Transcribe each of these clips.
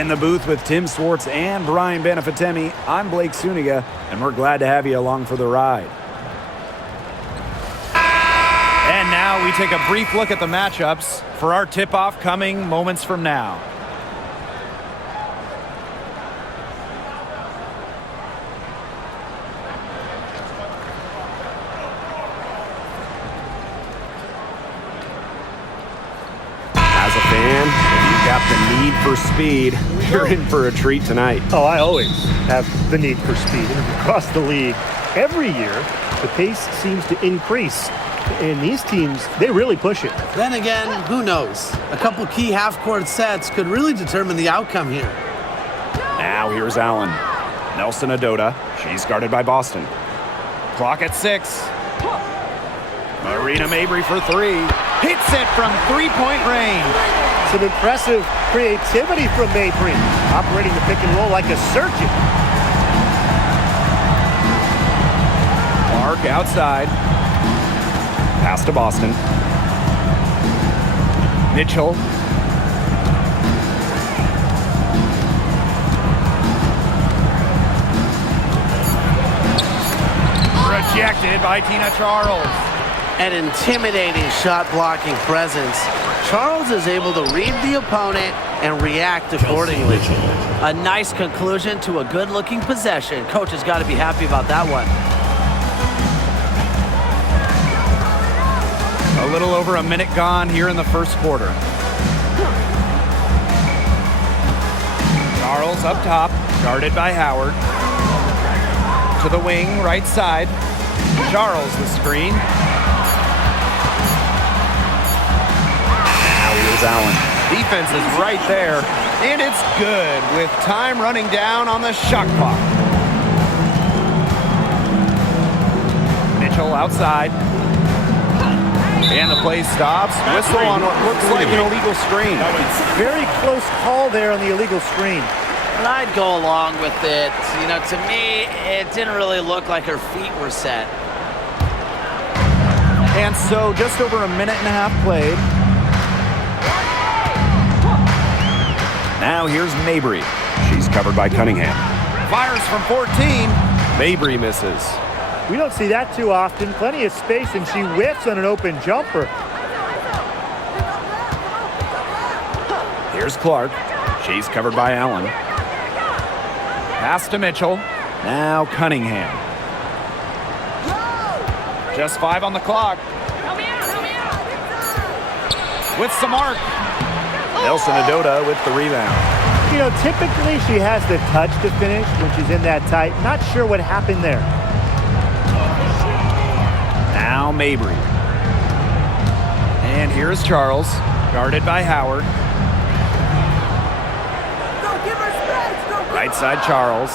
In the booth with Tim Swartz and Brian Benefitemi, I'm Blake Suniga, and we're glad to have you along for the ride. And now we take a brief look at the matchups for our tip-off coming moments from now. As a fan, if you've got the need for speed, you're in for a treat tonight. Oh, I always have the need for speed. And across the league, every year, the pace seems to increase. And these teams, they really push it. Then again, who knows? A couple key half-court sets could really determine the outcome here. Now here's Allen. Nelson Adota. She's guarded by Boston. Clock at 6. Marina Mabry for 3. Hits it from three-point range. Some impressive creativity from Mabry, operating the pick and roll like a surgeon. Clark outside. Pass to Boston. Mitchell. Rejected by Tina Charles. An intimidating shot-blocking presence. Charles is able to read the opponent and react accordingly. A nice conclusion to a good-looking possession. Coach has got to be happy about that one. A little over a minute gone here in the first quarter. Charles up top, guarded by Howard. To the wing, right side. Charles the screen. Now here's Allen. Defense is right there, and it's good with time running down on the shot clock. Mitchell outside. And the play stops. Whistle on what looks like an illegal screen. Very close call there on the illegal screen. And I'd go along with it. You know, to me, it didn't really look like her feet were set. And so just over a minute and a half played. Now here's Mabry. She's covered by Cunningham. Fires from 14. Mabry misses. We don't see that too often. Plenty of space, and she whiffs on an open jumper. Here's Clark. She's covered by Allen. Pass to Mitchell. Now Cunningham. Just 5 on the clock. With some arc. Nelson Adota with the rebound. You know, typically she has the touch to finish when she's in that tight. Not sure what happened there. Now Mabry. And here's Charles, guarded by Howard. Right side Charles.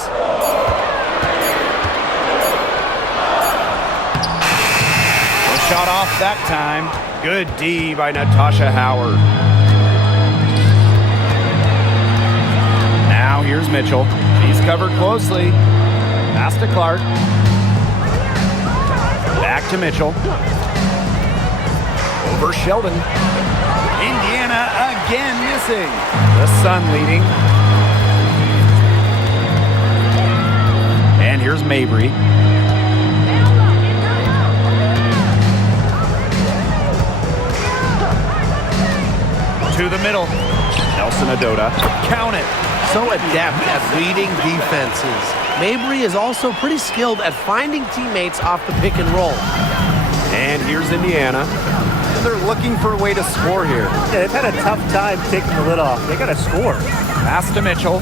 No shot off that time. Good D by Natasha Howard. Now here's Mitchell. She's covered closely. Pass to Clark. Back to Mitchell. Over Sheldon. Indiana again missing. The Sun leading. And here's Mabry. To the middle. Nelson Adota. Count it. So adept at reading defenses. Mabry is also pretty skilled at finding teammates off the pick and roll. And here's Indiana. They're looking for a way to score here. Yeah, they've had a tough time taking the lid off. They got to score. Pass to Mitchell.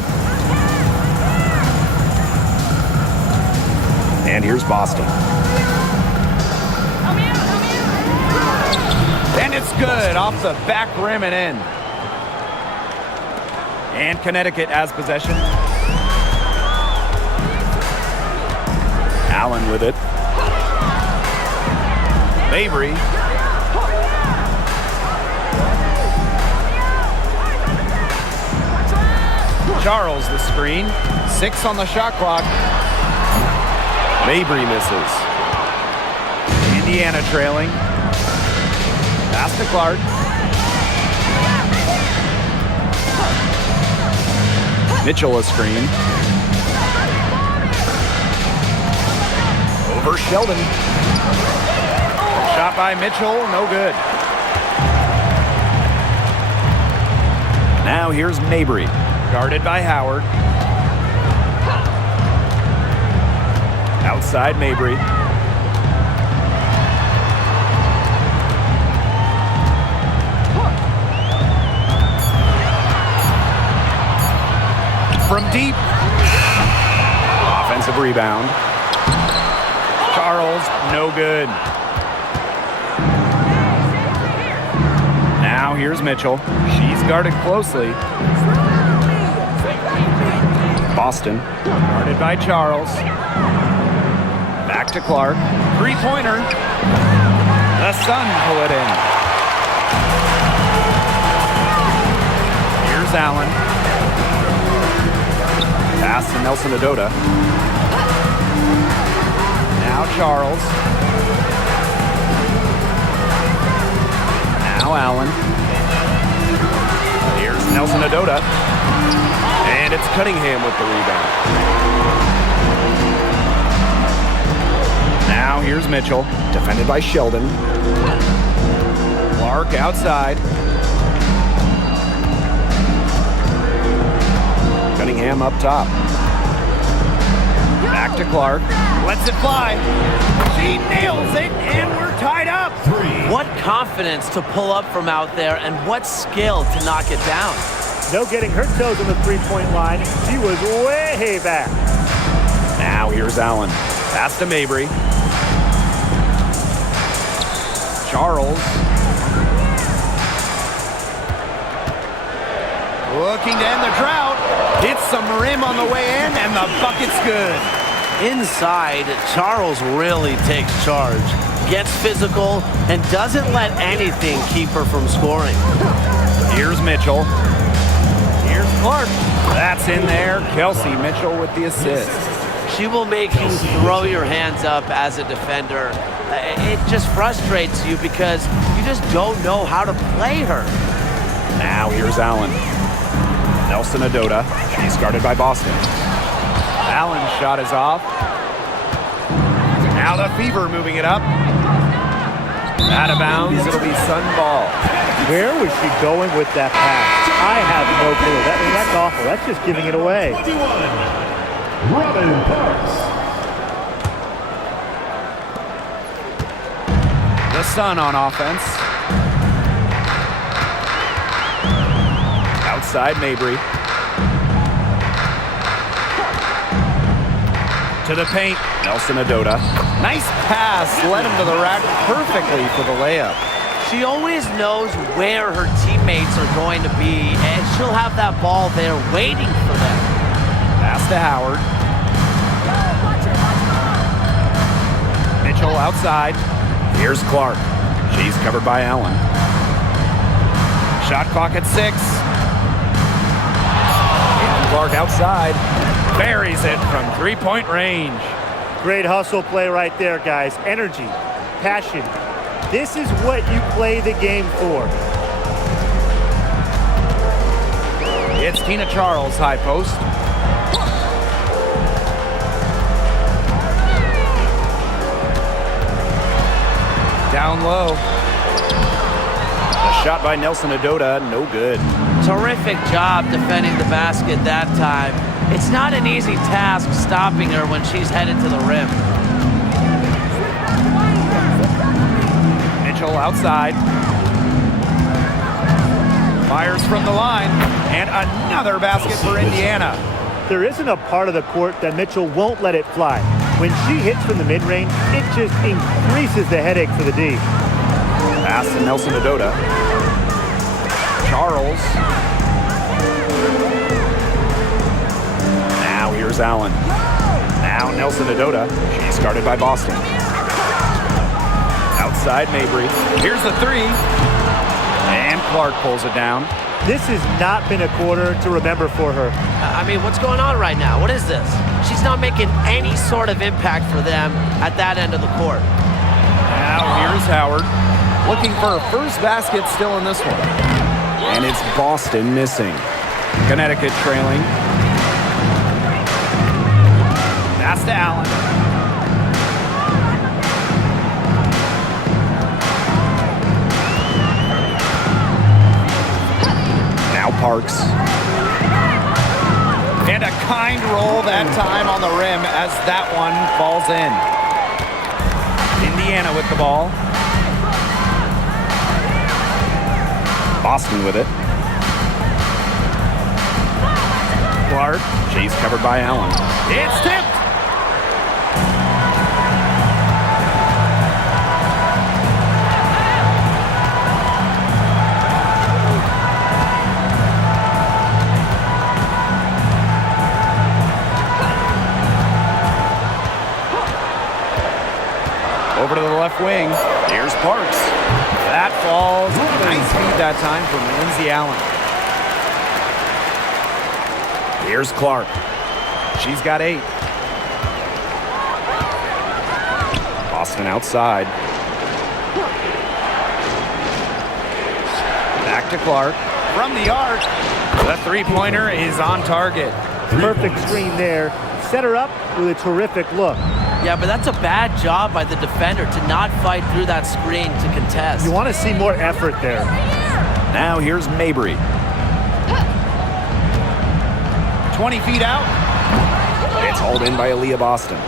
And here's Boston. And it's good off the back rim and in. And Connecticut has possession. Allen with it. Mabry. Charles the screen. 6 on the shot clock. Mabry misses. Indiana trailing. Pass to Clark. Mitchell a screen. Over Sheldon. Shot by Mitchell, no good. Now here's Mabry. Guarded by Howard. Outside Mabry. From deep. Offensive rebound. Charles, no good. Now here's Mitchell. She's guarded closely. Boston. Guarded by Charles. Back to Clark. Three-pointer. The Sun pull it in. Here's Allen. Pass to Nelson Adota. Now Charles. Now Allen. Here's Nelson Adota. And it's Cunningham with the rebound. Now here's Mitchell. Defended by Sheldon. Clark outside. Cunningham up top. Back to Clark. Lets it fly. She nails it, and we're tied up. What confidence to pull up from out there, and what skill to knock it down. No getting her toes on the three-point line. She was way back. Now here's Allen. Pass to Mabry. Charles. Looking to end the drought. Hits some rim on the way in, and the bucket's good. Inside, Charles really takes charge, gets physical, and doesn't let anything keep her from scoring. Here's Mitchell. Here's Clark. That's in there. Kelsey Mitchell with the assist. She will make you throw your hands up as a defender. It just frustrates you because you just don't know how to play her. Now here's Allen. Nelson Adota. She's guarded by Boston. Allen's shot is off. Now the Fever moving it up. Out of bounds, it'll be Sun ball. Where was she going with that pass? I have no clue. That's awful. That's just giving it away. The Sun on offense. Outside Mabry. To the paint. Nelson Adota. Nice pass. Led him to the rack perfectly for the layup. She always knows where her teammates are going to be, and she'll have that ball there waiting for them. Pass to Howard. Mitchell outside. Here's Clark. She's covered by Allen. Shot clock at 6. Clark outside. Buries it from three-point range. Great hustle play right there, guys. Energy, passion. This is what you play the game for. It's Tina Charles, high post. Down low. A shot by Nelson Adota, no good. Terrific job defending the basket that time. It's not an easy task stopping her when she's headed to the rim. Mitchell outside. Fires from the line. And another basket for Indiana. There isn't a part of the court that Mitchell won't let it fly. When she hits from the mid-range, it just increases the headache for the D. Pass to Nelson Adota. Charles. Now here's Allen. Now Nelson Adota. She's guarded by Boston. Outside Mabry. Here's the three. And Clark pulls it down. This has not been a quarter to remember for her. I mean, what's going on right now? What is this? She's not making any sort of impact for them at that end of the court. Now here's Howard. Looking for her first basket still in this one. And it's Boston missing. Connecticut trailing. Pass to Allen. Now Parks. And a kind roll that time on the rim as that one falls in. Indiana with the ball. Boston with it. Clark. Chase covered by Allen. It's tipped. Over to the left wing. Here's Parks. That falls. Nice feed that time from Lindsey Allen. Here's Clark. She's got 8. Boston outside. Back to Clark. From the arc. The three-pointer is on target. Perfect screen there. Set her up with a terrific look. Yeah, but that's a bad job by the defender to not fight through that screen to contest. You want to see more effort there. Now here's Mabry. 20 feet out. It's hauled in by Aaliyah Boston.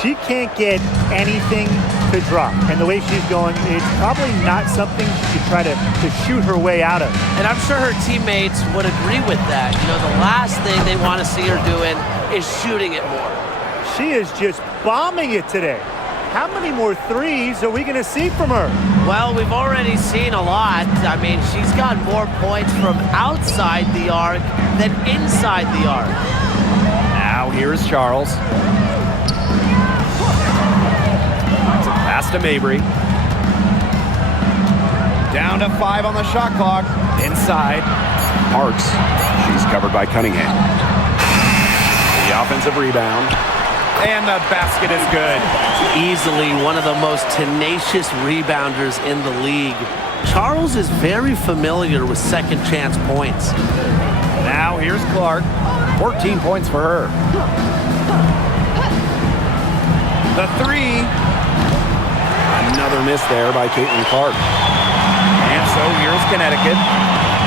She can't get anything to drop. And the way she's going, it's probably not something she should try to shoot her way out of. And I'm sure her teammates would agree with that. You know, the last thing they want to see her doing is shooting it more. She is just bombing it today. How many more threes are we going to see from her? Well, we've already seen a lot. I mean, she's got more points from outside the arc than inside the arc. Now here's Charles. Pass to Mabry. Down to 5 on the shot clock. Inside. Parks. She's covered by Cunningham. The offensive rebound. And the basket is good. Easily one of the most tenacious rebounders in the league. Charles is very familiar with second chance points. Now here's Clark. 14 points for her. The 3. Another miss there by CaitlinClark. And so here's Connecticut.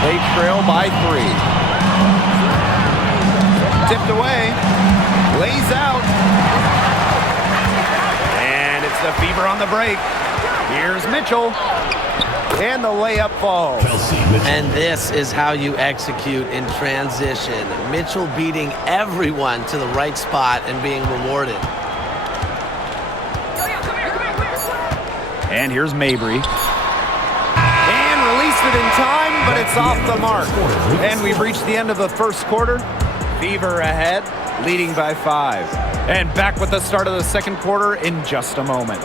They trail by 3. Tipped away. Lays out. And it's the Fever on the break. Here's Mitchell. And the layup falls. And this is how you execute in transition. Mitchell beating everyone to the right spot and being rewarded. And here's Mabry. And released it in time, but it's off the mark. And we've reached the end of the first quarter. Fever ahead, leading by 5. And back with the start of the second quarter in just a moment.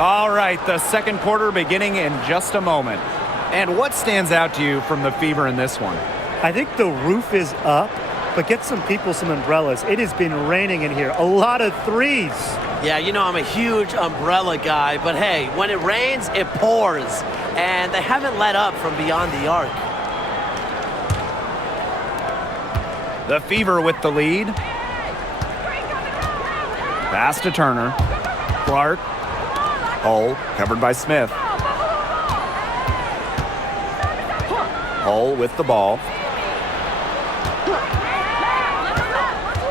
All right, the second quarter beginning in just a moment. And what stands out to you from the Fever in this one? I think the roof is up, but get some people some umbrellas. It has been raining in here. A lot of threes. Yeah, you know I'm a huge umbrella guy, but hey, when it rains, it pours. And they haven't let up from beyond the arc. The Fever with the lead. Pass to Turner. Clark. Hull covered by Smith. Hull with the ball.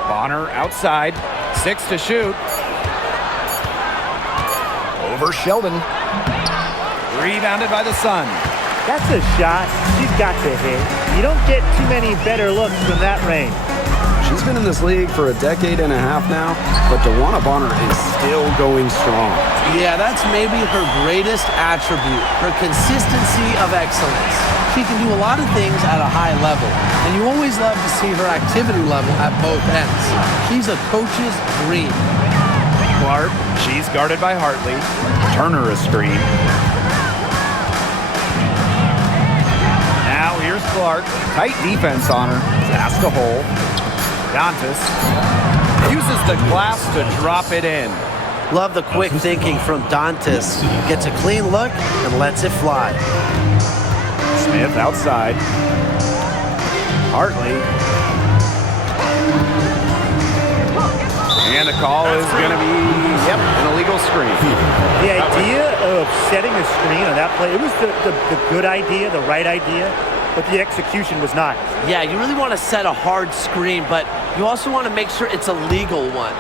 Bonner outside. 6 to shoot. Over Sheldon. Rebounded by the Sun. That's a shot she's got to hit. You don't get too many better looks from that range. She's been in this league for a decade and a half now, but DeWanna Bonner is still going strong. Yeah, that's maybe her greatest attribute, her consistency of excellence. She can do a lot of things at a high level, and you always love to see her activity level at both ends. She's a coach's dream. Clark, she's guarded by Hartley. Turner a screen. Now here's Clark. Tight defense on her. Pass to hole. Dantas uses the glass to drop it in. Love the quick thinking from Dantas. Gets a clean look and lets it fly. Smith outside. Hartley. And the call is going to be, an illegal screen. The idea of setting a screen on that play, it was the good idea, the right idea, but the execution was not. Yeah, you really want to set a hard screen, but you also want to make sure it's a legal one.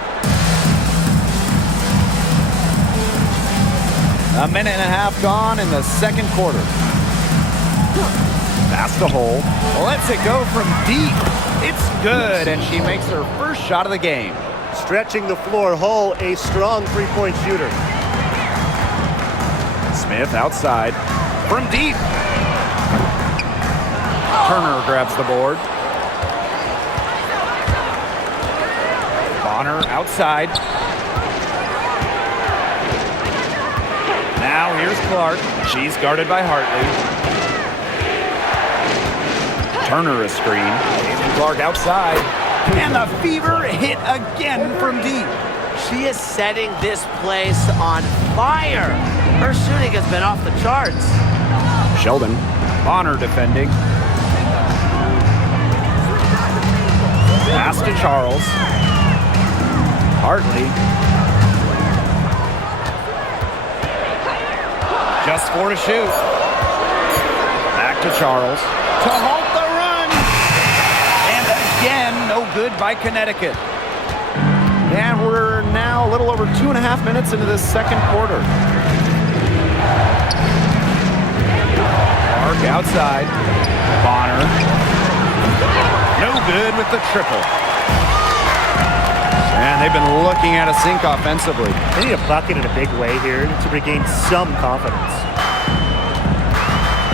A minute and a half gone in the second quarter. Pass to hole. Lets it go from deep. It's good, and she makes her first shot of the game. Stretching the floor, Hull, a strong three-point shooter. Smith outside. From deep. Turner grabs the board. Bonner outside. Now here's Clark. She's guarded by Hartley. Turner a screen. Clark outside. And the Fever hit again from deep. She is setting this place on fire. Her shooting has been off the charts. Sheldon. Bonner defending. Pass to Charles. Hartley. Just 4 to shoot. Back to Charles. To halt the run. And again, no good by Connecticut. And we're now a little over 2.5 minutes into this second quarter. Clark outside. Bonner. No good with the triple. And they've been looking at a sink offensively. They need a bucket in a big way here to regain some confidence.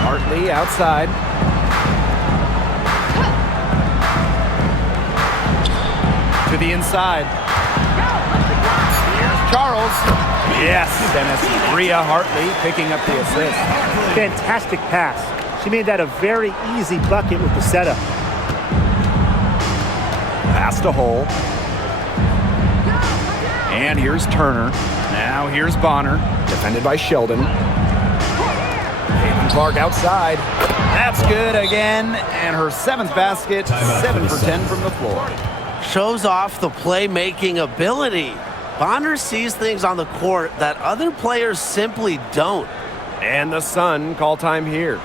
Hartley outside. To the inside. Here's Charles. Yes, Dennis. Rhea Hartley picking up the assist. Fantastic pass. She made that a very easy bucket with the setup. Pass to hole. And here's Turner. Now here's Bonner. Defended by Sheldon. Caitlin Clark outside. That's good again. And her 7th basket, 7 for 10 from the floor. Shows off the playmaking ability. Bonner sees things on the court that other players simply don't. And the Sun call time here.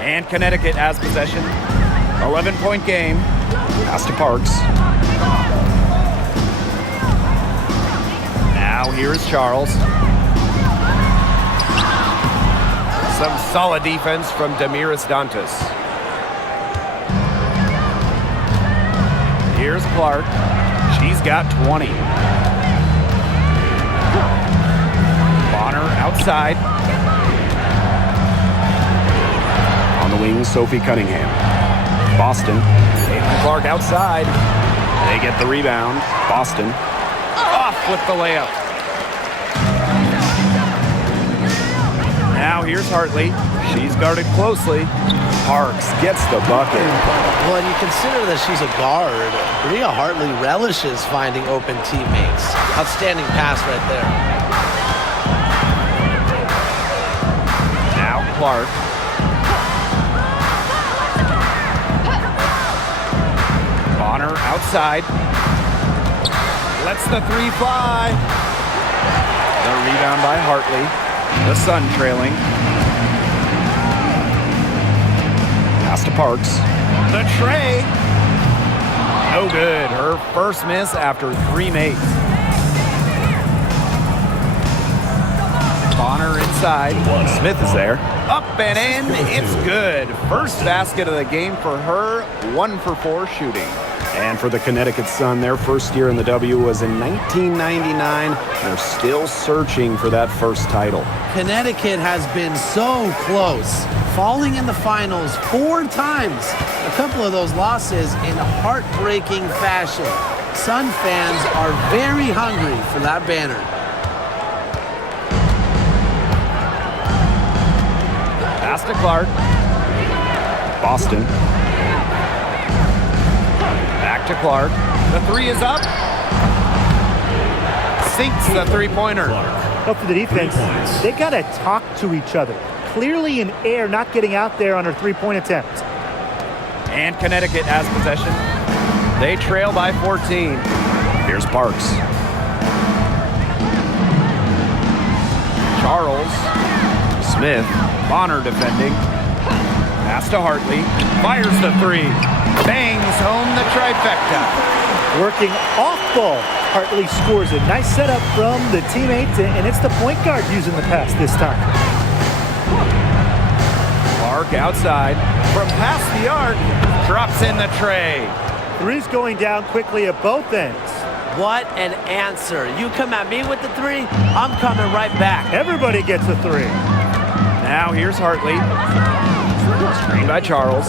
And Connecticut has possession. 11-point game. Pass to Parks. Now here's Charles. Some solid defense from Damiris Dantas. Here's Clark. She's got 20. Bonner outside. On the wing, Sophie Cunningham. Boston. Caitlin Clark outside. They get the rebound. Boston. Off with the layup. Now here's Hartley. She's guarded closely. Parks gets the bucket. Well, and you consider that she's a guard. Rhea Hartley relishes finding open teammates. Outstanding pass right there. Now Clark. Bonner outside. Lets the 3 fly. The rebound by Hartley. The Sun trailing. Pass to Parks. The tray. No good. Her first miss after 3 makes. Bonner inside. Smith is there. Up and in. It's good. First basket of the game for her. 1 for 4 shooting. And for the Connecticut Sun, their first year in the W was in 1999. They're still searching for that first title. Connecticut has been so close, falling in the finals 4 times. A couple of those losses in heartbreaking fashion. Sun fans are very hungry for that banner. Pass to Clark. Boston. Back to Clark. The 3 is up. Sinks the three-pointer. Up to the defense, they got to talk to each other. Clearly in air, not getting out there on her three-point attempt. And Connecticut has possession. They trail by 14. Here's Parks. Charles. Smith. Bonner defending. Pass to Hartley. Fires the 3. Bangs home the trifecta. Working off ball. Hartley scores a nice setup from the teammate, and it's the point guard using the pass this time. Clark outside. From past the arc. Drops in the tray. 3's going down quickly at both ends. What an answer. You come at me with the 3, I'm coming right back. Everybody gets a 3. Now here's Hartley. Screen by Charles.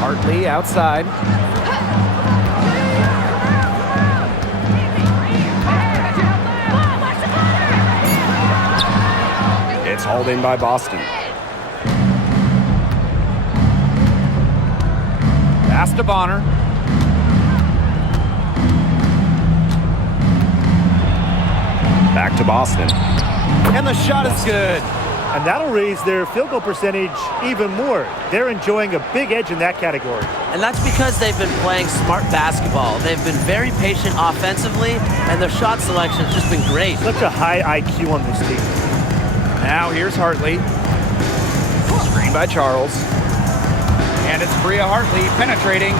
Hartley outside. It's hauled in by Boston. Pass to Bonner. Back to Boston. And the shot is good. And that'll raise their field goal percentage even more. They're enjoying a big edge in that category. And that's because they've been playing smart basketball. They've been very patient offensively, and their shot selection has just been great. Such a high IQ on this team. Now here's Hartley. Screen by Charles. And it's Bria Hartley penetrating.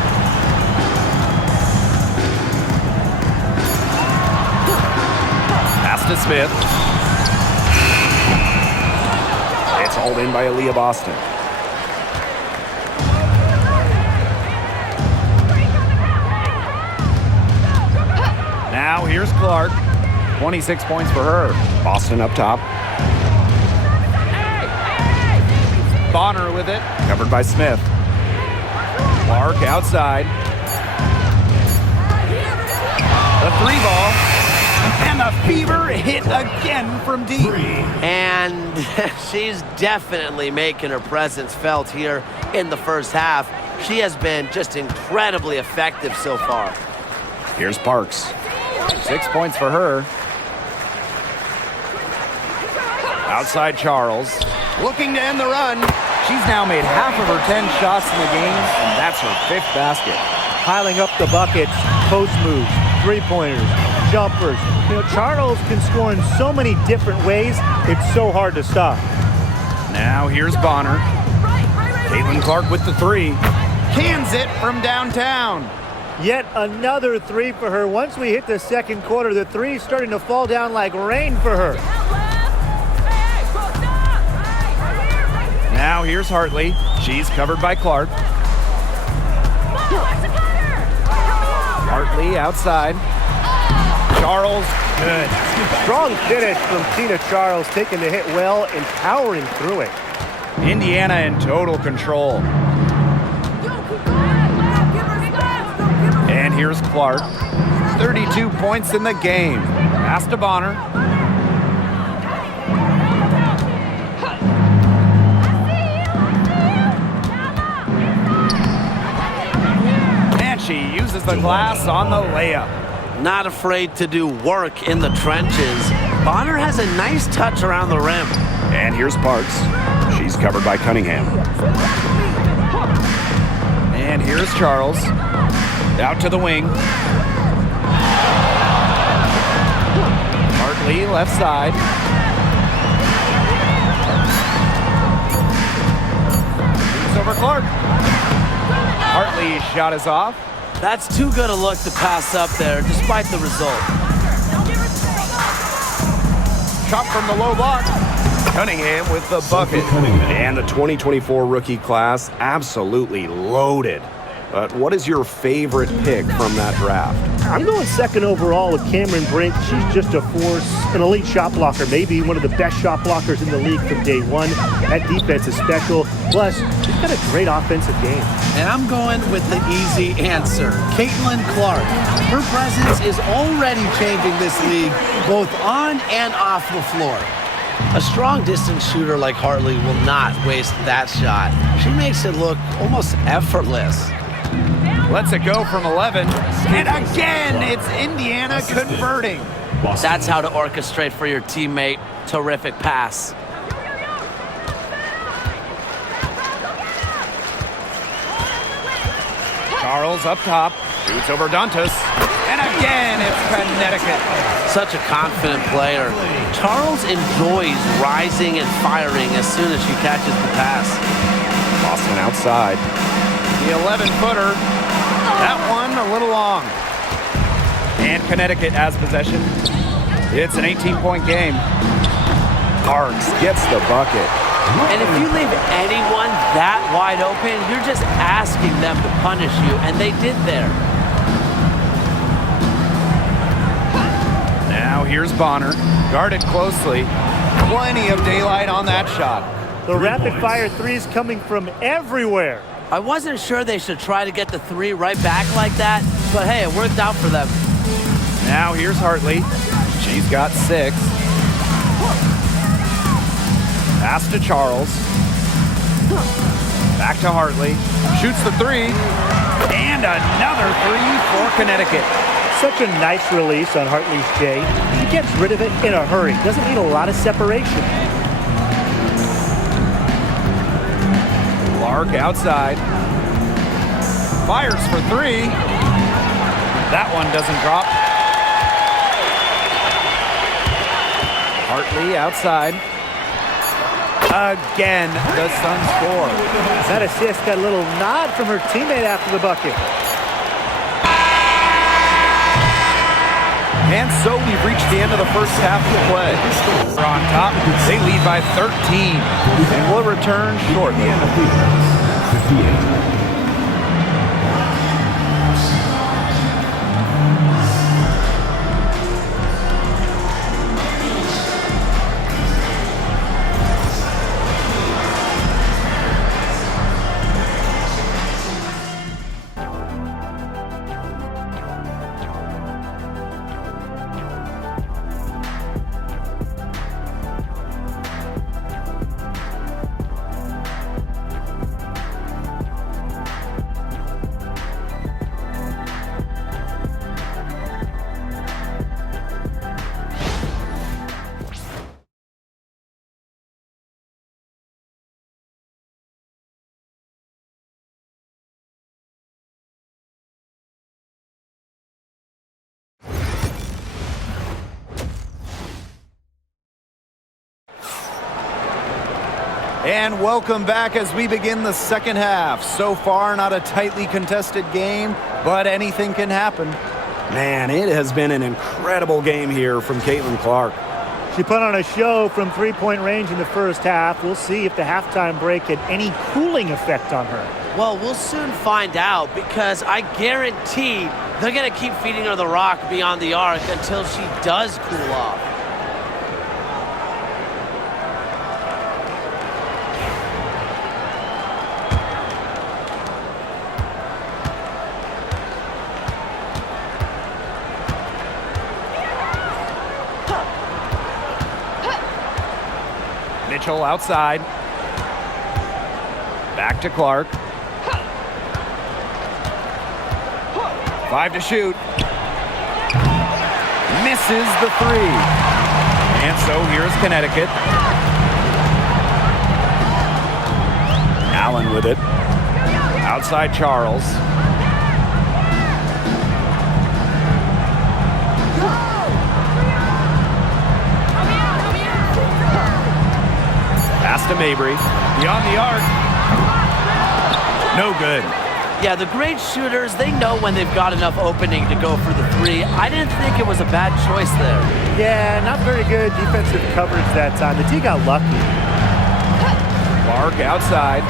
Pass to Smith. It's hauled in by Aaliyah Boston. Now here's Clark. 26 points for her. Boston up top. Bonner with it. Covered by Smith. Clark outside. The 3 ball. And the fever hit again from deep. And she's definitely making her presence felt here in the first half. She has been just incredibly effective so far. Here's Parks. 6 points for her. Outside Charles. Looking to end the run. She's now made half of her 10 shots in the game, and that's her 5th basket. Piling up the buckets, post moves, three-pointers, jumpers. You know, Charles can score in so many different ways, it's so hard to stop. Now here's Bonner. CaitlinClark with the 3. Cans it from downtown. Yet another 3 for her. Once we hit the second quarter, the 3's starting to fall down like rain for her. Now here's Hartley. She's covered by Clark. Hartley outside. Charles, good. Strong finish from Tina Charles, taking the hit well and powering through it. Indiana in total control. And here's Clark. 32 points in the game. Pass to Bonner. And she uses the glass on the layup. Not afraid to do work in the trenches. Bonner has a nice touch around the rim. And here's Parks. She's covered by Cunningham. And here's Charles. Out to the wing. Hartley left side. Moves over Clark. Hartley's shot is off. That's too good a look to pass up there, despite the result. Chop from the low block. Cunningham with the bucket. And the 2024 rookie class, absolutely loaded. But what is your favorite pick from that draft? I'm going second overall with Cameron Brink. She's just a force, an elite shot blocker, maybe one of the best shot blockers in the league from day one. That defense is special. Plus, she's got a great offensive game. And I'm going with the easy answer, Clark. Her presence is already changing this league, both on and off the floor. A strong distance shooter like Hartley will not waste that shot. She makes it look almost effortless. Lets it go from 11. And again, it's Indiana converting. That's how to orchestrate for your teammate. Terrific pass. Charles up top. Shoots over Dantas. And again, it's Connecticut. Such a confident player. Charles enjoys rising and firing as soon as she catches the pass. Boston outside. The 11-footer. That one a little long. And Connecticut has possession. It's an 18-point game. Parks gets the bucket. And if you leave anyone that wide open, you're just asking them to punish you, and they did there. Now here's Bonner. Guarded closely. Plenty of daylight on that shot. The rapid-fire threes coming from everywhere. I wasn't sure they should try to get the three right back like that, but hey, it worked out for them. Now here's Hartley. She's got 6. Pass to Charles. Back to Hartley. Shoots the 3. And another 3 for Connecticut. Such a nice release on Hartley's J. She gets rid of it in a hurry. Doesn't need a lot of separation. Clark outside. Fires for 3. That one doesn't drop. Hartley outside. Again, the Suns score. That assist got a little nod from her teammate after the bucket. And so we've reached the end of the first half of the play. We're on top. They lead by 13. And we'll return shortly. And welcome back as we begin the second half. So far, not a tightly contested game, but anything can happen. Man, it has been an incredible game here from Clark. She put on a show from three-point range in the first half. We'll see if the halftime break had any cooling effect on her. Well, we'll soon find out because I guarantee they're going to keep feeding her the rock beyond the arc until she does cool off. Mitchell outside. Back to Clark. 5 to shoot. Misses the 3. And so here's Connecticut. Allen with it. Outside Charles. Pass to Mabry. Beyond the arc. No good. Yeah, the great shooters, they know when they've got enough opening to go for the three. I didn't think it was a bad choice there. Yeah, not very good defensive coverage that time. The team got lucky. Clark outside.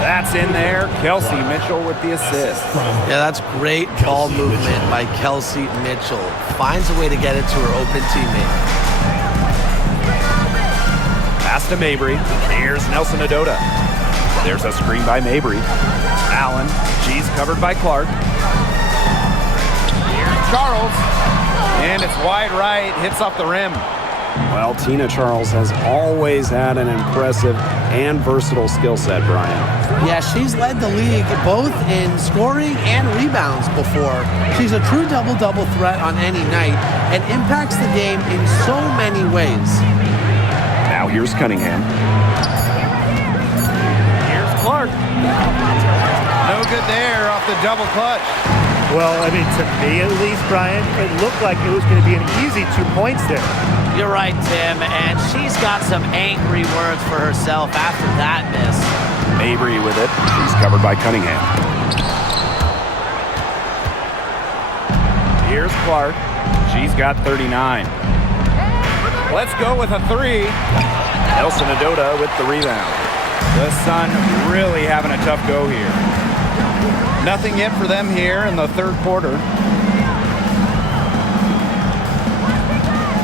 That's in there. Kelsey Mitchell with the assist. Yeah, that's great ball movement by Kelsey Mitchell. Finds a way to get it to her open teammate. Pass to Mabry. Here's Nelson Adota. There's a screen by Mabry. Allen. She's covered by Clark. Here's Charles. And it's wide right. Hits off the rim. Well, Tina Charles has always had an impressive and versatile skill set, Brian. Yeah, she's led the league both in scoring and rebounds before. She's a true double-double threat on any night and impacts the game in so many ways. Now here's Cunningham. Here's Clark. No good there off the double clutch. Well, I mean, to me at least, Brian, it looked like it was going to be an easy 2 points there. You're right, Tim, and she's got some angry words for herself after that miss. Mabry with it. She's covered by Cunningham. Here's Clark. She's got 39. Let's go with a three. Nelson Adota with the rebound. The Sun really having a tough go here. Nothing yet for them here in the third quarter.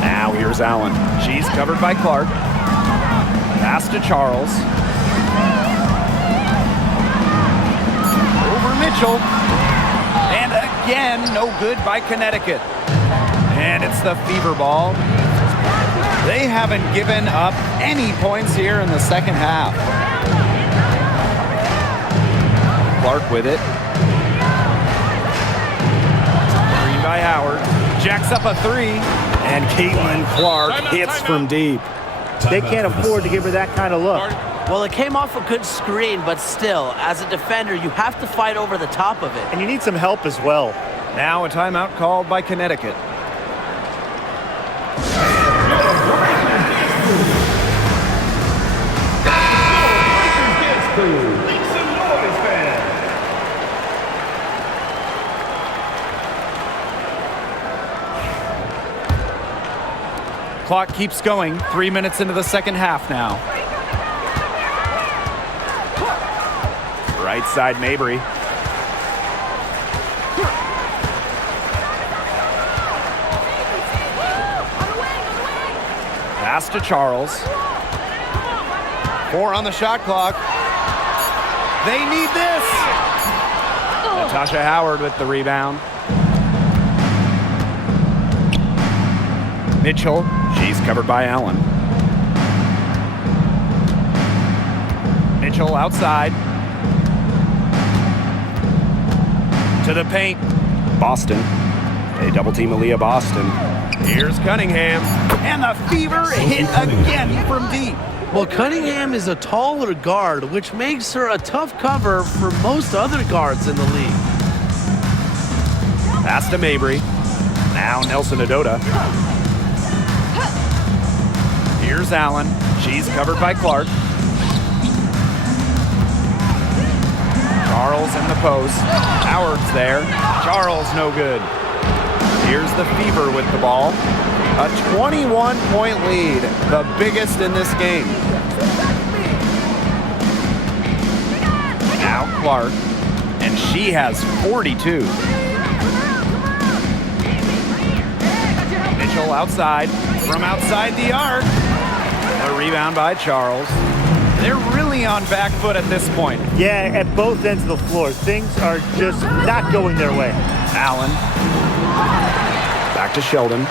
Now here's Allen. She's covered by Clark. Pass to Charles. Over Mitchell. And again, no good by Connecticut. And it's the Fever ball. They haven't given up any points here in the second half. Clark with it. Screen by Howard. Jacks up a three. And CaitlinClark hits from deep. They can't afford to give her that kind of look. Well, it came off a good screen, but still, as a defender, you have to fight over the top of it. And you need some help as well. Now a timeout called by Connecticut. Clock keeps going. 3 minutes into the second half now. Right side, Mabry. Pass to Charles. 4 on the shot clock. They need this. Natasha Howard with the rebound. Mitchell. She's covered by Allen. Mitchell outside. To the paint. Boston. They double team Aaliyah Boston. Here's Cunningham. And the Fever hit again from deep. Well, Cunningham is a taller guard, which makes her a tough cover for most other guards in the league. Pass to Mabry. Now Nelson Adota. Here's Allen. She's covered by Clark. Charles in the post. Howard's there. Charles no good. Here's the Fever with the ball. A 21-point lead, the biggest in this game. Now Clark, and she has 42. Mitchell outside, from outside the arc. A rebound by Charles. They're really on back foot at this point. Yeah, at both ends of the floor. Things are just not going their way. Allen. Back to Sheldon.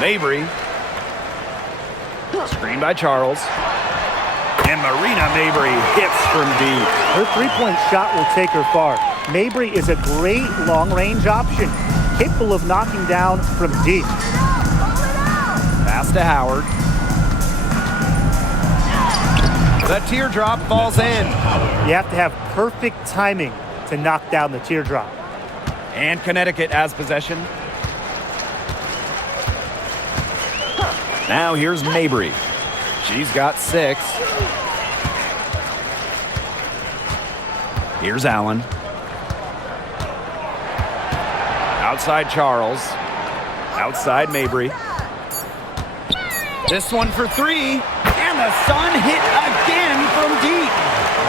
Mabry. Screen by Charles. And Marina Mabry hits from deep. Her three-point shot will take her far. Mabry is a great long-range option, capable of knocking down from deep. Pass to Howard. The teardrop falls in. You have to have perfect timing to knock down the teardrop. And Connecticut has possession. Now here's Mabry. She's got 6. Here's Allen. Outside Charles. Outside Mabry. This one for three. And the Sun hit again from deep.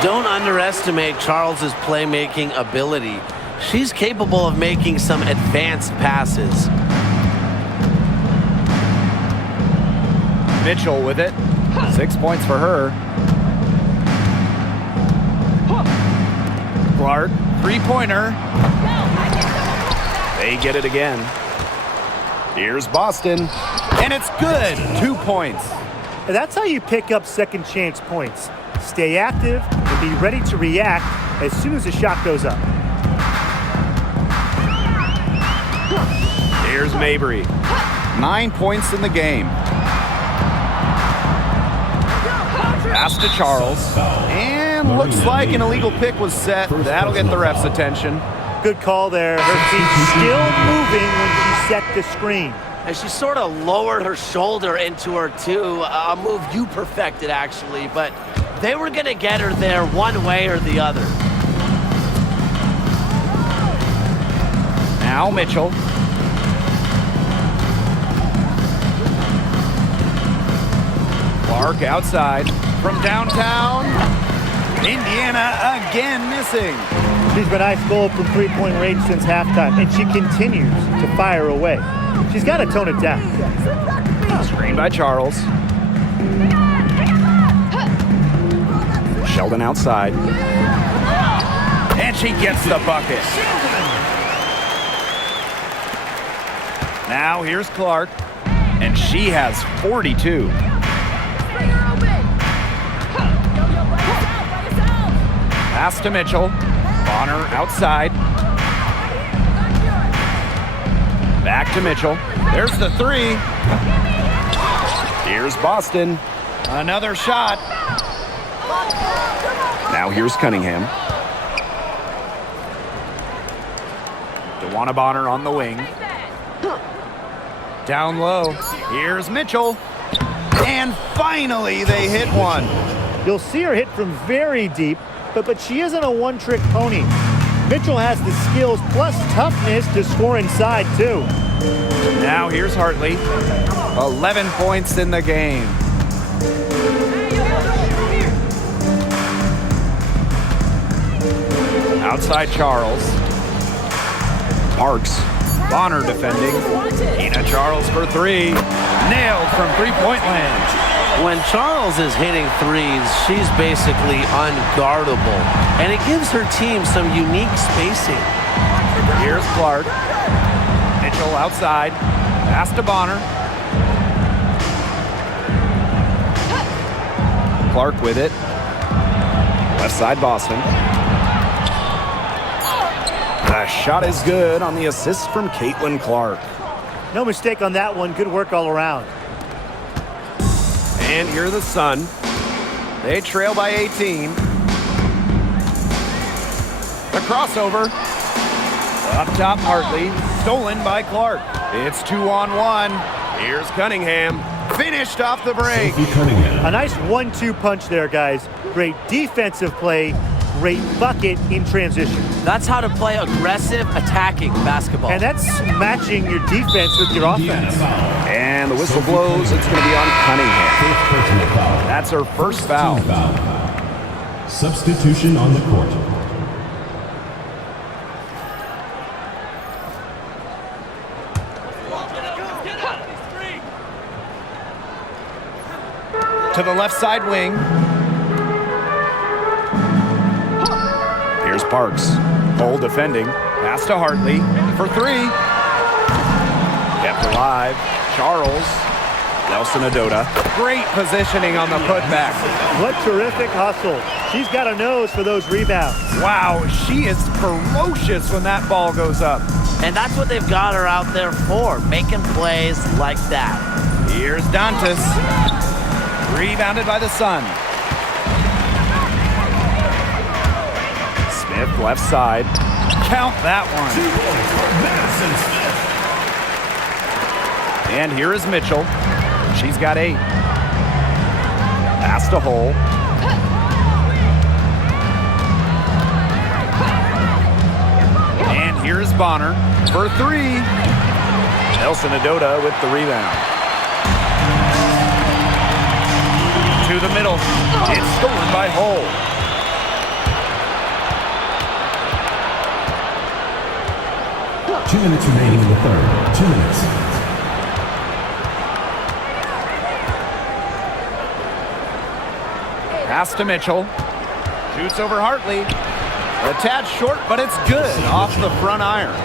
Don't underestimate Charles's playmaking ability. She's capable of making some advanced passes. Mitchell with it. 6 points for her. Clark, three-pointer. They get it again. Here's Boston. And it's good. 2 points. And that's how you pick up second chance points. Stay active and be ready to react as soon as the shot goes up. Here's Mabry. 9 points in the game. Pass to Charles. And looks like an illegal pick was set. That'll get the ref's attention. Good call there. Her feet still moving when she set the screen. And she sort of lowered her shoulder into her, too. A move you perfected, actually. But they were going to get her there one way or the other. Now Mitchell. Clark outside. From downtown. Indiana again missing. She's been ice cold from three-point range since halftime, and she continues to fire away. She's got to tone it down. Screen by Charles. Sheldon outside. And she gets the bucket. Now here's Clark. And she has 42. Pass to Mitchell. Bonner outside. Back to Mitchell. There's the three. Here's Boston. Another shot. Now here's Cunningham. DeWanna Bonner on the wing. Down low. Here's Mitchell. And finally they hit one. You'll see her hit from very deep, but she isn't a one-trick pony. Mitchell has the skills plus toughness to score inside, too. Now here's Hartley. 11 points in the game. Outside Charles. Parks. Bonner defending. Ina Charles for three. Nailed from three-point land. When Charles is hitting threes, she's basically unguardable. And it gives her team some unique spacing. Here's Clark. Mitchell outside. Pass to Bonner. Clark with it. Left side Boston. The shot is good on the assist from Caitlin-Clark. No mistake on that one. Good work all around. And here are the Sun. They trail by 18. The crossover. Up top, Hartley. Stolen by Clark. It's 2-on-1. Here's Cunningham. Finished off the break. A nice 1-2 punch there, guys. Great defensive play. Great bucket in transition. That's how to play aggressive, attacking basketball. And that's matching your defense with your offense. And the whistle blows. It's going to be on Cunningham. That's her first foul. Substitution on the court. To the left side wing. Here's Parks. Cole defending. Pass to Hartley for three. Kept alive. Charles. Nelson Adota. Great positioning on the putback. What terrific hustle. She's got a nose for those rebounds. Wow, she is ferocious when that ball goes up. And that's what they've got her out there for, making plays like that. Here's Dantas. Rebounded by the Sun. Smith left side. Count that one. And here is Mitchell. She's got 8. Pass to Hole. Here's Bonner for three. Nelson Adota with the rebound. To the middle. It's stolen by Hull. Two minutes remaining in the third. 2 minutes. Pass to Mitchell. Shoots over Hartley. A tad short, but it's good off the front iron.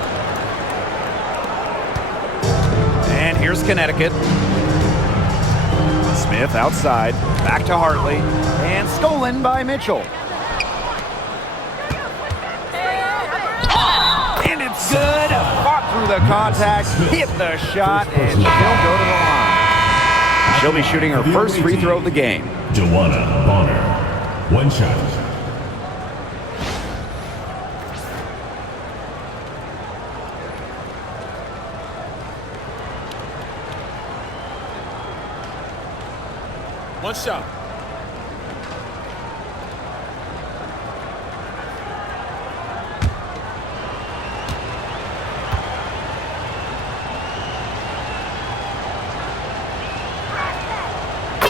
And here's Connecticut. Smith outside. Back to Hartley. And stolen by Mitchell. And it's good. Fought through the contact. Hit the shot. And she'll go to the line. She'll be shooting her first free throw of the game. Joanna Bonner. One shot. One shot.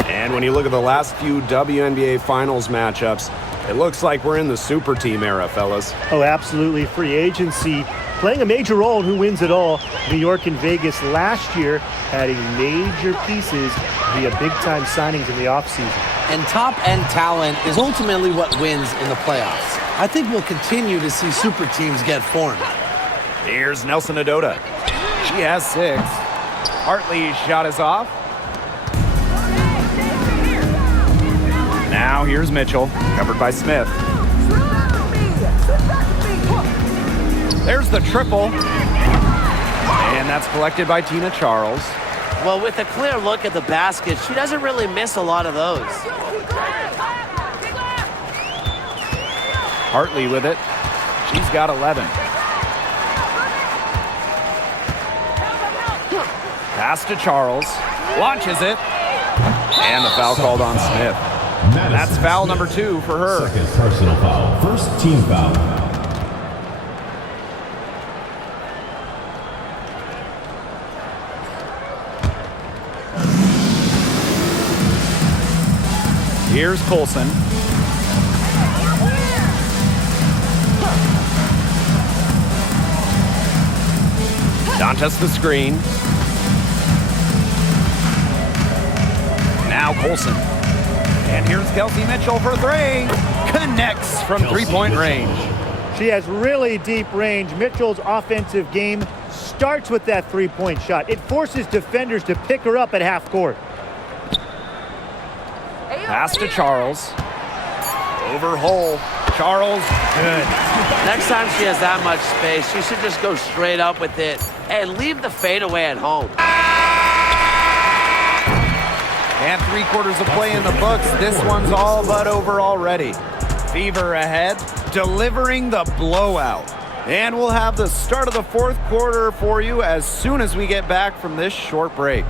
And when you look at the last few WNBA Finals matchups, it looks like we're in the super team era, fellas. Oh, absolutely. Free agency playing a major role in who wins it all. New York and Vegas last year adding major pieces via big-time signings in the offseason. And top-end talent is ultimately what wins in the playoffs. I think we'll continue to see super teams get formed. Here's Nelson Adota. She has 6. Hartley's shot is off. Now here's Mitchell, covered by Smith. There's the triple. And that's collected by Tina Charles. Well, with a clear look at the basket, she doesn't really miss a lot of those. Hartley with it. She's got 11. Pass to Charles. Launches it. And the foul called on Smith. That's foul number 2 for her. Second personal foul. First team foul. Here's Colson. Dantas the screen. Now Colson. And here's Kelsey Mitchell for 3. Connects from three-point range. She has really deep range. Mitchell's offensive game starts with that three-point shot. It forces defenders to pick her up at half court. Pass to Charles. Over Hull. Charles, good. Next time she has that much space, she should just go straight up with it and leave the fadeaway at home. And 3/4 of play in the books. This one's all but over already. Fever ahead, delivering the blowout. And we'll have the start of the 4th quarter for you as soon as we get back from this short break.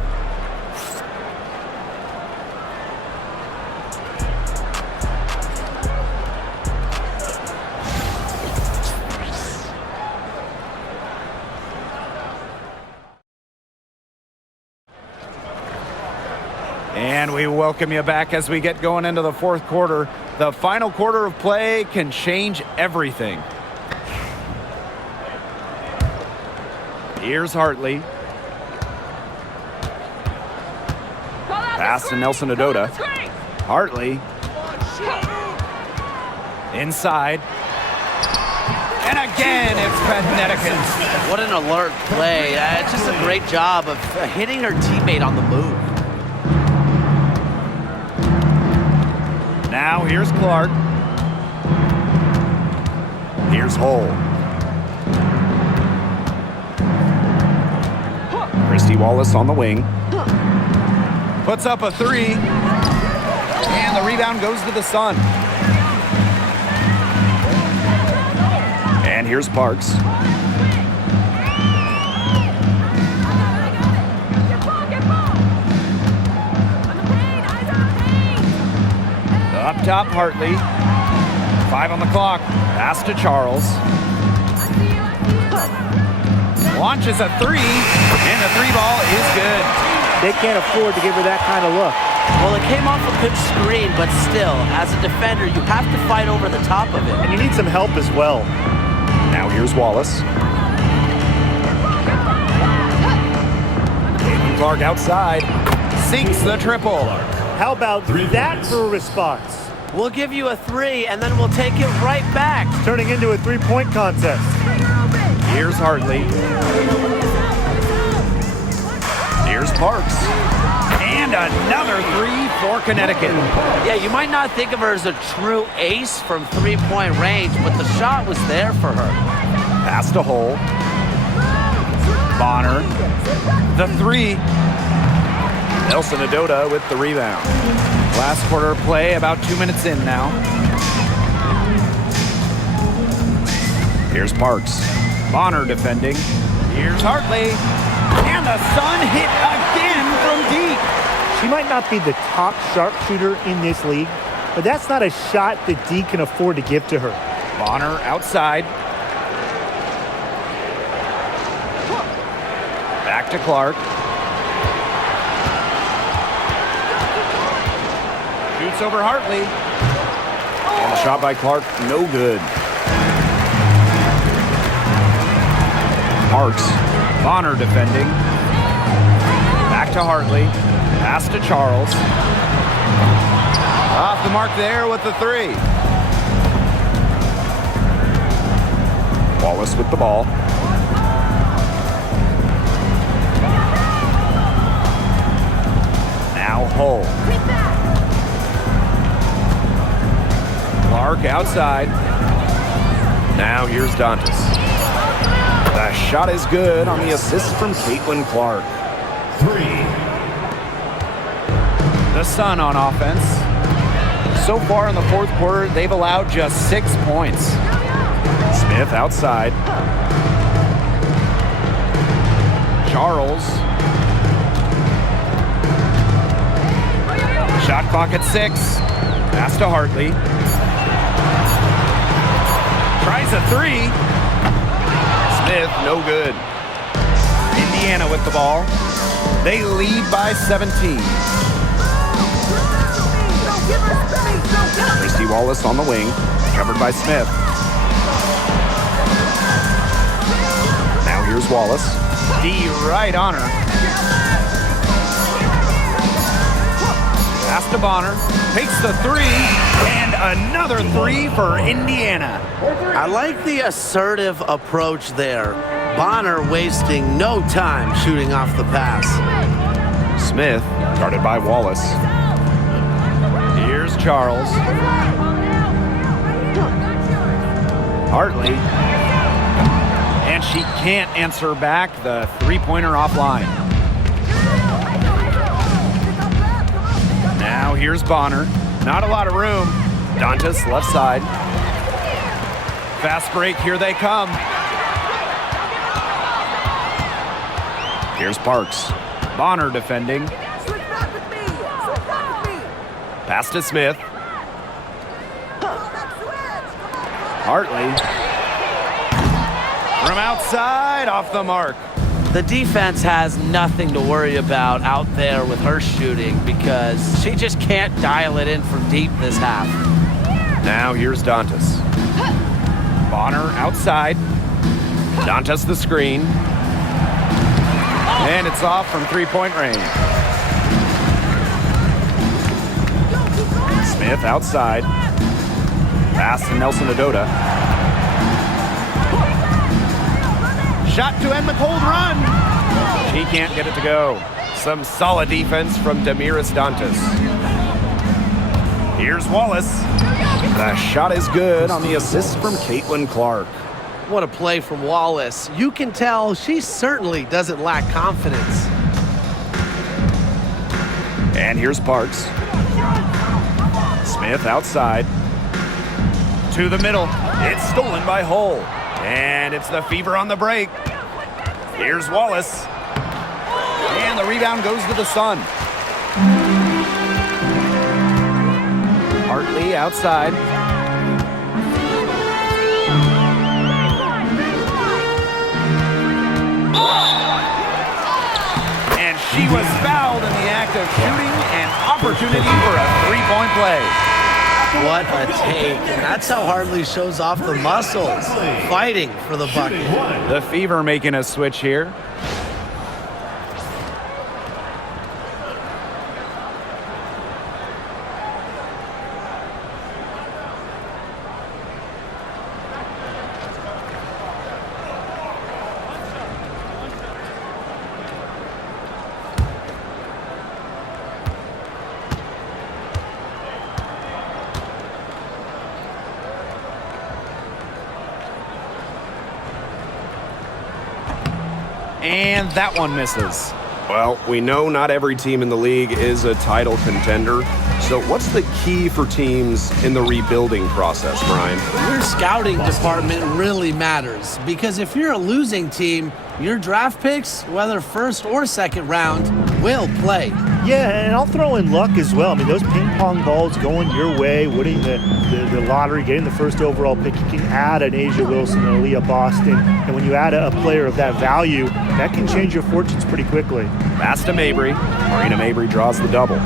And we welcome you back as we get going into the 4th quarter. The final quarter of play can change everything. Here's Hartley. Pass to Nelson Adota. Hartley. Inside. And again, it's Connecticut. What an alert play. It's just a great job of hitting her teammate on the move. Now here's Clark. Here's Hull. Christy Wallace on the wing. Puts up a 3. And the rebound goes to the Sun. And here's Parks. Up top, Hartley. 5 on the clock. Pass to Charles. Launches a three, and the three ball is good. They can't afford to give her that kind of look. Well, it came off a good screen, but still, as a defender, you have to fight over the top of it. And you need some help as well. Now here's Wallace. Clark outside. Sinks the triple. How about that points. for a response? We'll give you a three, and then we'll take it right back. Turning into a three-point contest. Here's Hartley. Here's Parks. And another three for Connecticut. Yeah, you might not think of her as a true ace from three-point range, but the shot was there for her. Pass to Hole. Bonner. The three. Nelson Adota with the rebound. Last quarter play, about 2 minutes in now. Here's Parks. Bonner defending. Here's Hartley. And the Sun hit again from deep. She might not be the top sharpshooter in this league, but that's not a shot that D can afford to give to her. Bonner outside. Back to Clark. Shoots over Hartley. And the shot by Clark, no good. Parks. Bonner defending. Back to Hartley. Pass to Charles. Off the mark there with the three. Wallace with the ball. Now Hull. Clark outside. Now here's Dantas. The shot is good on the assist from Caitlin Clark. 3. The Sun on offense. So far in the fourth quarter, they've allowed just 6 points. Smith outside. Charles. Shot clock at 6. Pass to Hartley. Tries a three. Smith, no good. Indiana with the ball. They lead by 17. Christy Wallace on the wing. Covered by Smith. Now here's Wallace. D right on her. Pass to Bonner. Takes the three. And another three for Indiana. I like the assertive approach there. Bonner wasting no time shooting off the pass. Smith guarded by Wallace. Here's Charles. Hartley. And she can't answer back the three-pointer offline. Now here's Bonner. Not a lot of room. Dantas left side. Fast break, here they come. Here's Parks. Bonner defending. Pass to Smith. Hartley. From outside, off the mark. The defense has nothing to worry about out there with her shooting because she just can't dial it in from deep this half. Now here's Dantas. Bonner outside. Dantas the screen. And it's off from three-point range. Smith outside. Pass to Nelson Adota. Shot to end the cold run. She can't get it to go. Some solid defense from Damiris Dantas. Here's Wallace. The shot is good on the assist from Caitlin Clark. What a play from Wallace. You can tell she certainly doesn't lack confidence. And here's Parks. Smith outside. To the middle. It's stolen by Hull. And it's the Fever on the break. Here's Wallace. And the rebound goes to the Sun. Hartley outside. was fouled in the act of shooting, an opportunity for a three-point play. What a take. And that's how Hartley shows off the muscles, fighting for the bucket. The Fever making a switch here. And that one misses. Well, we know not every team in the league is a title contender. So what's the key for teams in the rebuilding process, Brian? Your scouting department really matters because if you're a losing team, your draft picks, whether first or second round, will play. Yeah, and I'll throw in luck as well. I mean, those ping pong balls going your way, winning the lottery, getting the first overall pick, you can add an Asia Wilson and Aaliyah Boston. And when you add a player of that value, that can change your fortunes pretty quickly. Pass to Mabry. Marina Mabry draws the double.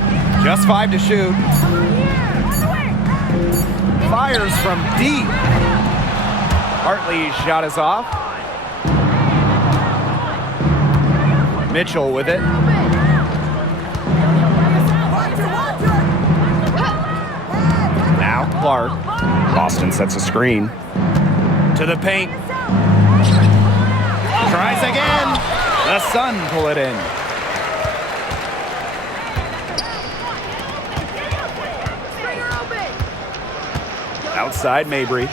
Just 5 to shoot. Fires from deep. Hartley's shot is off. Mitchell with it. Now Clark. Boston sets a screen. To the paint. Tries again. The Sun pull it in. Outside Mabry.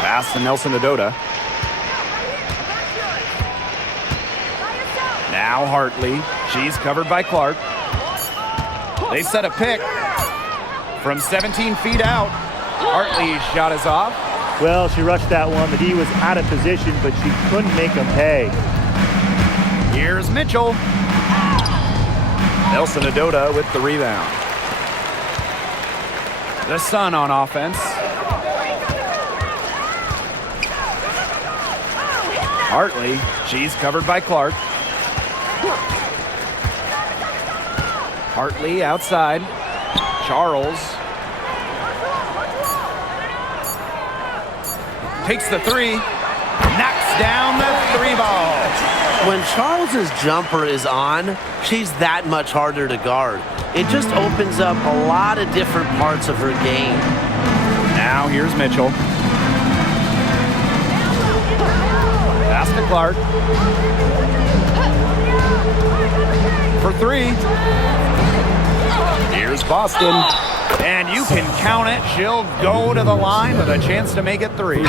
Pass to Nelson Adota. Now Hartley. She's covered by Clark. They set a pick from 17 feet out. Hartley's shot is off. Well, she rushed that one. The D was out of position, but she couldn't make him pay. Here's Mitchell. Nelson Adota with the rebound. The Sun on offense. Hartley, she's covered by Clark. Hartley outside. Charles takes the three. Knocks down the three ball. When Charles's jumper is on, she's that much harder to guard. It just opens up a lot of different parts of her game. Now here's Mitchell. Pass to Clark. For three. Here's Boston. And you can count it. She'll go to the line with a chance to make it three.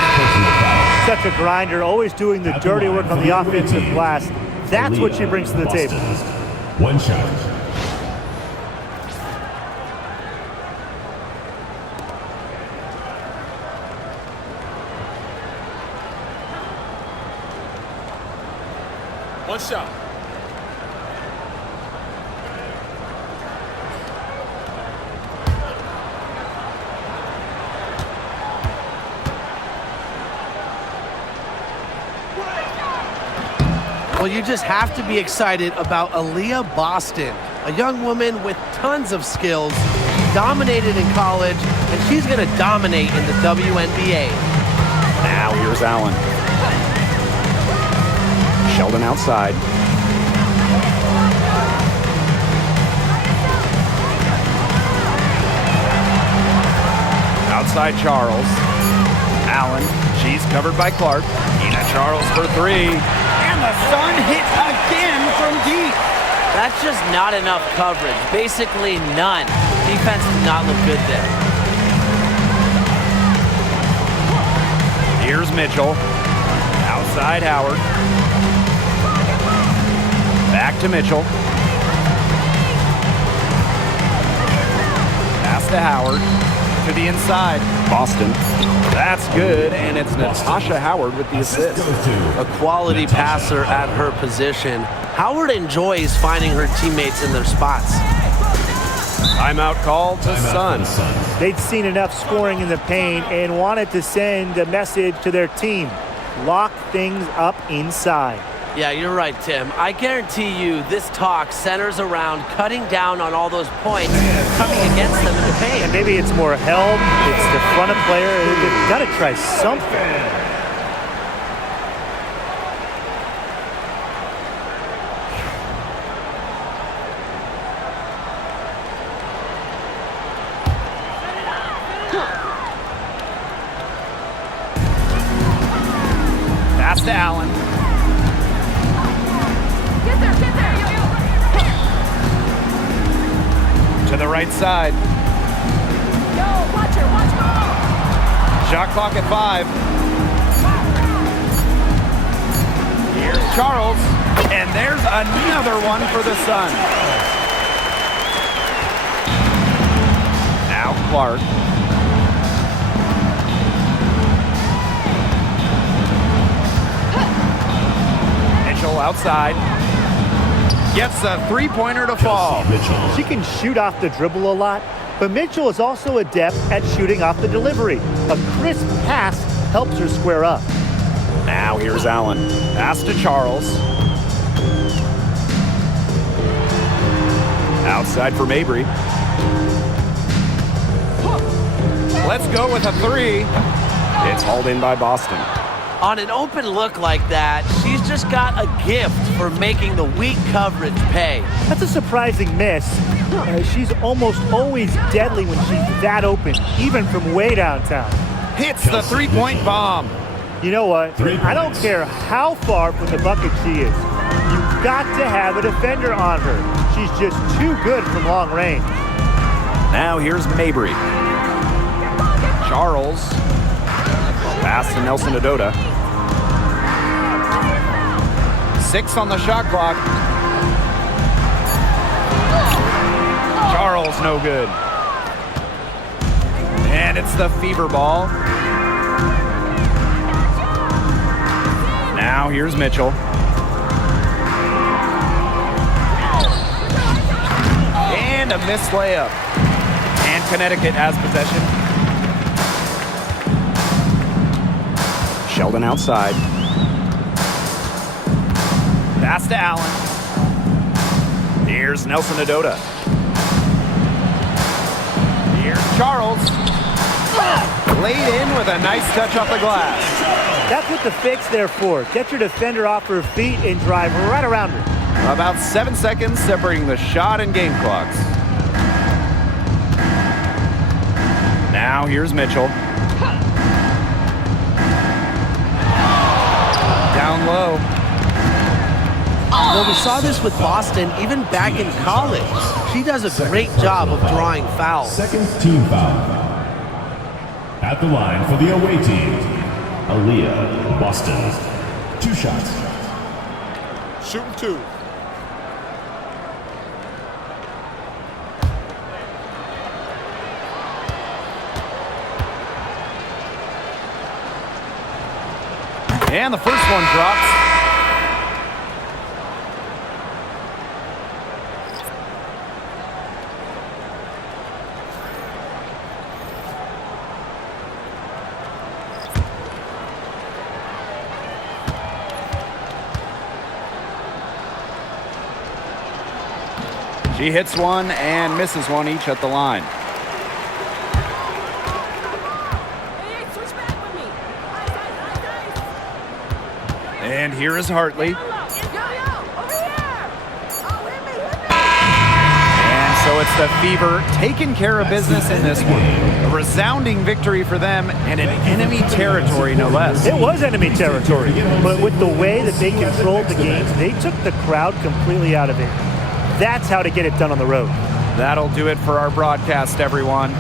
Such a grinder, always doing the dirty work on the offensive glass. That's what she brings to the table. One shot. One shot. Well, you just have to be excited about Aaliyah Boston, a young woman with tons of skills. She dominated in college, and she's going to dominate in the WNBA. Now here's Allen. Sheldon outside. Outside Charles. Allen, she's covered by Clark. Ina Charles for three. And the Sun hit again from deep. That's just not enough coverage. Basically none. Defense did not look good there. Here's Mitchell. Outside Howard. Back to Mitchell. Pass to Howard. To the inside. Boston. That's good, and it's Natasha Howard with the assist. A quality passer at her position. Howard enjoys finding her teammates in their spots. Timeout called to Sun. They'd seen enough scoring in the paint and wanted to send a message to their team. Lock things up inside. Yeah, you're right, Tim. I guarantee you this talk centers around cutting down on all those points coming against them in the paint. And maybe it's more help. It's the front of player. They've got to try something. Pass to Allen. To the right side. Shot clock at 5. Here's Charles. And there's another one for the Suns. Now Clark. Mitchell outside. Gets a three-pointer to fall. She can shoot off the dribble a lot, but Mitchell is also adept at shooting off the delivery. A crisp pass helps her square up. Now here's Allen. Pass to Charles. Outside for Mabry. Let's go with a 3. It's hauled in by Boston. On an open look like that, she's just got a gift for making the weak coverage pay. That's a surprising miss. She's almost always deadly when she's that open, even from way downtown. Hits the three-point bomb. You know what? I don't care how far from the bucket she is. You've got to have a defender on her. She's just too good from long range. Now here's Mabry. Charles. Pass to Nelson Adota. 6 on the shot clock. Charles no good. And it's the fever ball. Now here's Mitchell. And a missed layup. And Connecticut has possession. Sheldon outside. Pass to Allen. Here's Nelson Adota. Here's Charles. Laid in with a nice touch off the glass. That's what the fake's there for. Get your defender off her feet and drive right around her. About 7 seconds separating the shot and game clocks. Now here's Mitchell. Down low. Well, we saw this with Boston even back in college. She does a great job of drawing fouls. Second team foul. At the line for the away team, Aaliyah, Boston. 2 shots. Shooting 2. And the first one drops. She hits one and misses one each at the line. And here is Hartley. And so it's the Fever taking care of business in this one. A resounding victory for them and in enemy territory, no less. It was enemy territory, but with the way that they controlled the game, they took the crowd completely out of it. That's how to get it done on the road. That'll do it for our broadcast, everyone.